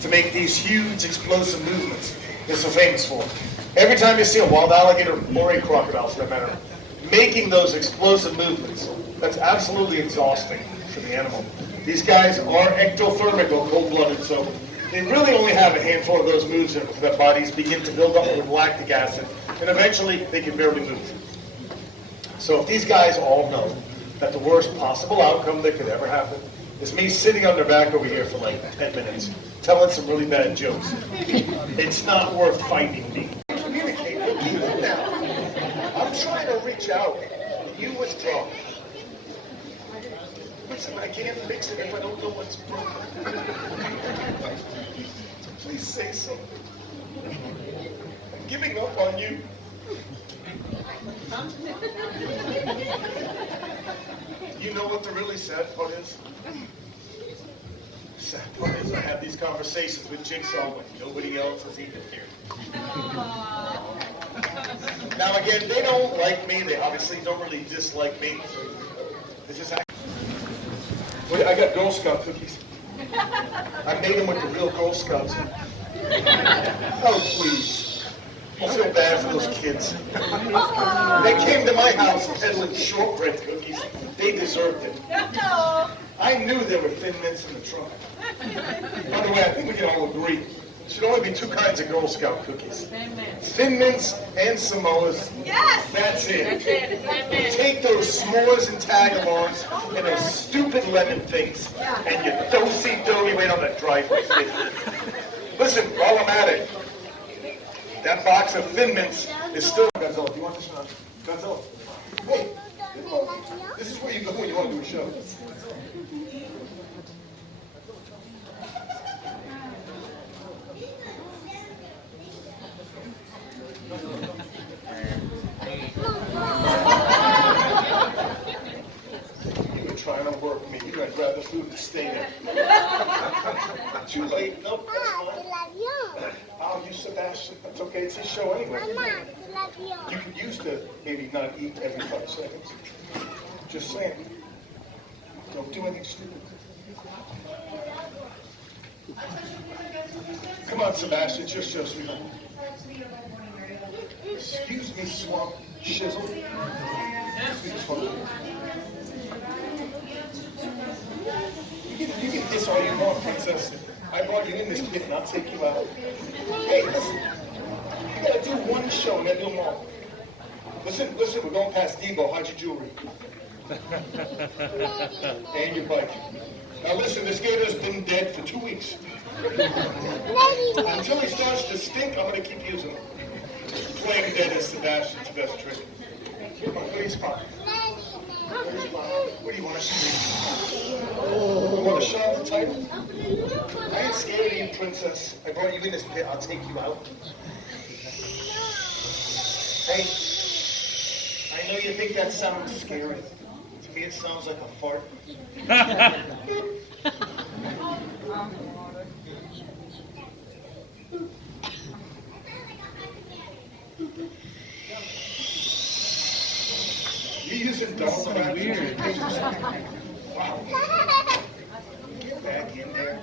to make these huge explosive movements they're so famous for. Every time you see a wild alligator or a crocodile, for that matter, making those explosive movements, that's absolutely exhausting for the animal. These guys are ectothermic or cold-blooded, so they really only have a handful of those moves in their bodies begin to build up with lactic acid, and eventually they can barely move. So if these guys all know that the worst possible outcome that could ever happen is me sitting on their back over here for like 10 minutes, telling some really bad jokes, it's not worth fighting me. Communicate with me now. I'm trying to reach out. You withdraw. Listen, I can't fix it if I don't know what's wrong. Please say something. I'm giving up on you. You know what the really sad part is? The sad part is I have these conversations with Jigsaw when nobody else is even here. Now again, they don't like me. They obviously don't really dislike me. It's just Wait, I got Girl Scout cookies. I made them with the real Girl Scouts. Oh, please. I feel bad for those kids. They came to my house peddling shortbread cookies. They deserved it. I knew there were Thin Mints in the trunk. By the way, I think we can all agree. There should only be two kinds of Girl Scout cookies. Thin Mints and Samoas. Yes! That's it. Take those s'mores and tagalongs and those stupid lemon things and you do-si-do right on the driveway. Listen, while I'm at it, that box of Thin Mints is still... Godzilla, do you want this one? Godzilla. Hey, this is where you go when you want to do a show. You've been trying to work me. You're going to grab the food and stay there. Too late. Nope, that's fine. Oh, you Sebastian. That's okay. It's his show anyway. You could use to maybe not eat every 5 seconds. Just saying. Don't do anything stupid. Come on, Sebastian. It's your show, sweetheart. Excuse me, swamp shizzle. Excuse me, swamp. You can diss all you want, princess. I brought you in this pit and I'll take you out. Hey, listen. You gotta do one show and then do them all. Listen, we're going past Debo. Hide your jewelry. And your bike. Now listen, this gator's been dead for 2 weeks. Until he starts to stink, I'm gonna keep using him. Playing dead is Sebastian's best trick. Come on, where's Pop? Where's Pop? What do you want to see? You want to shove the title? I ain't scared of you, princess. I brought you in this pit. I'll take you out. Hey, I know you think that sounds scary. To me, it sounds like a fart. You using double back? Weird. Wow. Get back in there.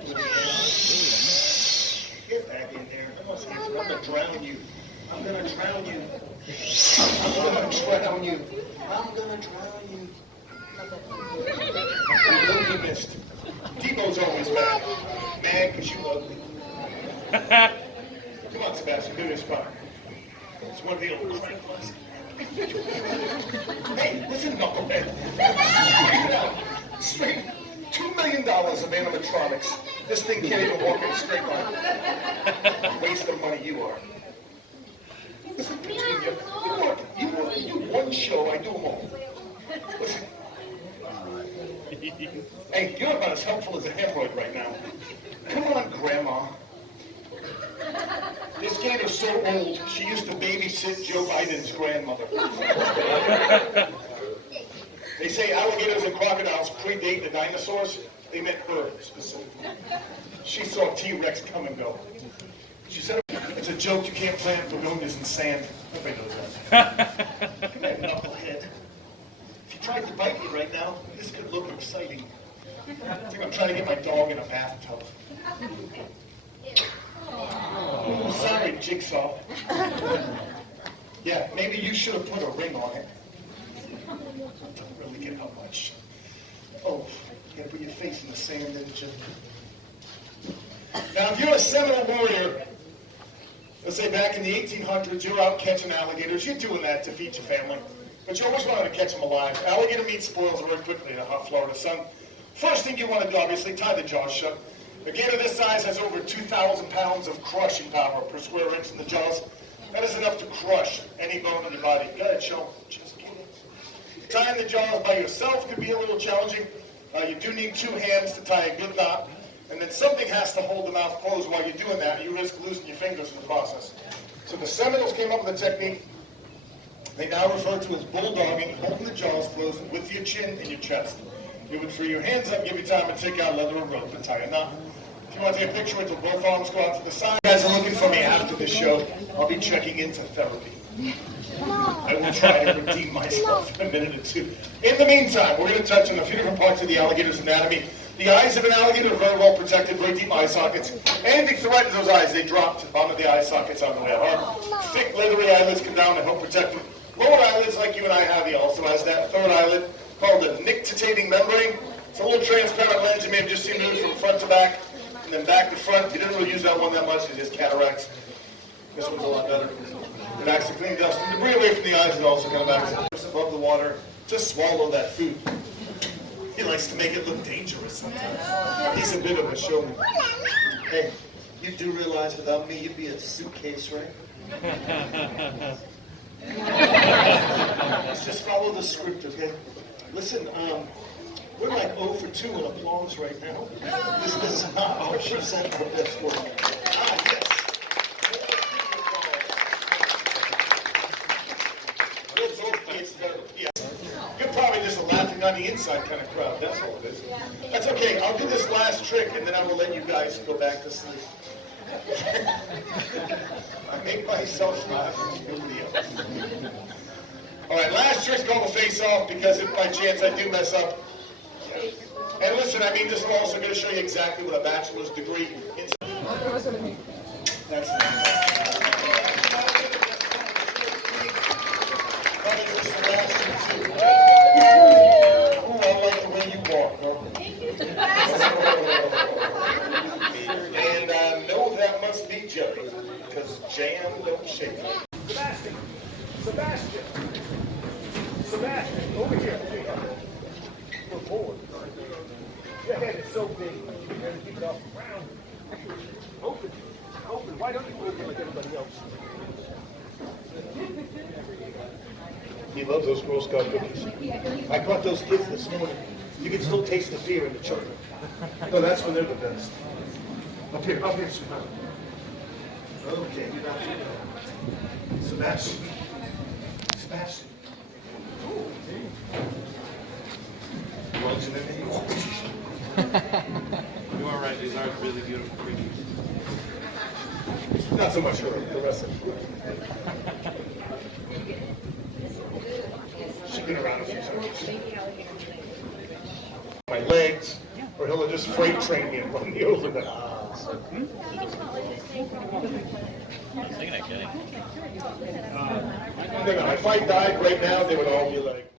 Get back in there. I'm gonna drown you. I'm gonna drown you. I'm gonna drown you. I'm gonna drown you. Look, you missed. Debo's always mad. Mad because you ugly. Come on, Sebastian, do this spot. It's one of the old crank ones. Hey, listen, knucklehead. Straight $2 million of animatronics. This thing can't even walk in a straight line. Waste of money you are. Listen, Petunia, you do one show, I do them all. Listen. Hey, you're about as helpful as a hemorrhoid right now. Come on, Grandma. This gator's so old, she used to babysit Joe Biden's grandmother. They say alligators and crocodiles predate the dinosaurs. They meant her specifically. She saw T-Rex come and go. She said, it's a joke, you can't plant begonias in sand. Nobody knows that. Come here, knucklehead. If you tried to bite me right now, this could look exciting. I think I'm trying to get my dog in a bathtub. Oh, sorry, Jigsaw. Yeah, maybe you should have put a ring on it. Don't really get how much. Oh, you gotta put your face in the sand, didn't you? Now, if you're a Seminole warrior, let's say back in the 1800s, you're out catching alligators. You're doing that to feed your family. But you always wanted to catch them alive. Alligator meat spoils very quickly in the hot Florida sun. First thing you want to do, obviously, tie the jaws shut. A gator this size has over 2,000 pounds of crushing power per square inch in the jaws. That is enough to crush any bone in your body. Go ahead, Sean. Just get it. Tying the jaws by yourself could be a little challenging. You do need 2 hands to tie a good knot. And then something has to hold the mouth closed while you're doing that. You risk losing your fingers in the process. So the Seminoles came up with a technique they now refer to as bulldogging, holding the jaws closed with your chin and your chest. You would free your hands up, give you time to take out leather or rope and tie a knot. If you want to take a picture until both arms go out to the side, you guys are looking for me after the show. I'll be checking into therapy. I will try to redeem myself in a minute or two. In the meantime, we're going to touch on a few different parts of the alligator's anatomy. The eyes of an alligator are very well protected, very deep eye sockets. Anything threatens those eyes, they drop onto the eye sockets on the way up. Thick, leathery eyelids come down to help protect them. Lower eyelids, like you and I have, he also has that third eyelid called the nictitating membrane. It's a little transparent lens. You may have just seen it from front to back and then back to front. You didn't really use that one that much. It is cataracts. This one's a lot better. It actually cleans dust and debris away from the eyes and also kind of acts above the water to swallow that food. He likes to make it look dangerous sometimes. He's a bit of a showman. Hey, you do realize without me you'd be a suitcase, right? Let's just follow the script, okay? Listen, we're like 0 for 2 in applause right now. This is not 100% the best work. Yes. You're probably just a laughing on the inside kind of crowd. That's all it is. That's okay. I'll do this last trick, and then I will let you guys go back to sleep. I make myself laugh, nobody else. All right, last trick's called the face-off, because if by chance I do mess up. And listen, I mean, this is also going to show you exactly what a bachelor's degree is. That's oh, I like the way you walk, And no, that must be jelly, because jam don't shake. Sebastian, over here. You're bored. Your head is so big, you gotta keep it off the ground. Open. Why don't you open like everybody else? He loves those Girl Scout cookies. I brought those kids this morning. You can still taste the fear in the children. No, that's when they're the best. Up here, Sebastian. Okay, you're not too bad. Sebastian. You are right, these are really beautiful creatures. Not so much her, the rest of it. She's been around a few times. My legs, or he'll just freight train me and run me over them. No, if I died right now, they would all be like,